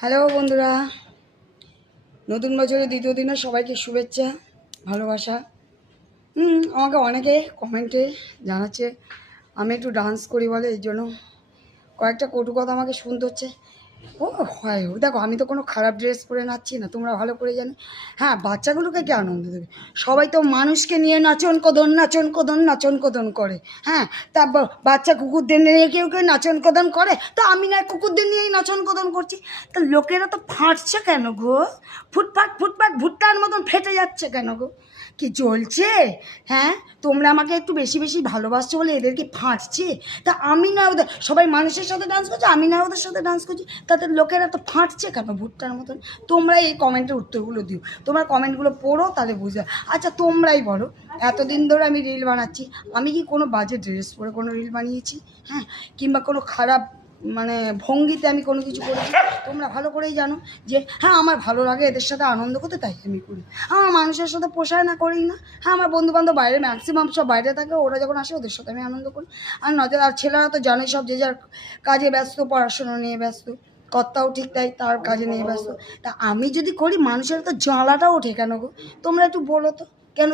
Hello বন্ধুরা, নতুন বছরের দ্বিতীয় দিনে সবাইকে শুভেচ্ছা, ভালোবাসা। আমাকে অনেকে কমেন্টে জানাচ্ছে আমি একটু ডান্স করি বলে, এই জন্য কয়েকটা কটু কথা আমাকে শুনতে হচ্ছে। ও হয়, ও দেখো, আমি তো কোনো খারাপ ড্রেস পরে নাচছি না, তোমরা ভালো করে জানো। হ্যাঁ, বাচ্চাগুলোকে কে আনন্দ দেবে? সবাই তো মানুষকে নিয়ে নাচন কদন করে। হ্যাঁ, তা বাচ্চা কুকুরদের নিয়ে কেউ কেউ নাচন কদন করে, তো আমি না কুকুরদের নিয়েই নাচন কদন করছি। তা লোকেরা তো ফাটছে কেন গো? ফুটপাট ভুট্টার মতন ফেটে যাচ্ছে কেন গো? কি চলছে? হ্যাঁ, তোমরা আমাকে একটু বেশি বেশি ভালোবাসছো বলে এদেরকে ফাঁটছে। তা আমি না ওদের, সবাই মানুষের সাথে ডান্স করছে, আমি না ওদের সাথে ডান্স করছি, তাদের লোকেরা তো ফাঁটছে কেন ভুট্টার মতন? তোমরা এই কমেন্টের উত্তরগুলো দিও, তোমরা কমেন্টগুলো পড়ো, তাহলে বুঝবে। আচ্ছা, তোমরাই বলো, এতদিন ধরে আমি রিল বানাচ্ছি, আমি কি কোনো বাজে ড্রেস পরে কোনো রিল বানিয়েছি? হ্যাঁ, কিংবা কোনো খারাপ ভঙ্গিতে আমি কোনো কিছু করেছি? তোমরা ভালো করেই জানো যে হ্যাঁ, আমার ভালো লাগে এদের সাথে আনন্দ করতে, তাই আমি করি। আমার মানুষের সাথে পোষায় না, করি না। হ্যাঁ, আমার বন্ধুবান্ধব বাইরে, ম্যাক্সিমাম সব বাইরে থাকে, ওরা যখন আসে ওদের সাথে আমি আনন্দ করি। আর নজর, আর ছেলেরা তো জানোই সব যে যার কাজে ব্যস্ত, পড়াশোনা নিয়ে ব্যস্ত, কর্তাও ঠিক তাই, তার কাজে নিয়ে ব্যস্ত। তা আমি যদি করি, মানুষের তো জ্বালাটাও ওঠে কেন গো? তোমরা একটু বলো তো, কেন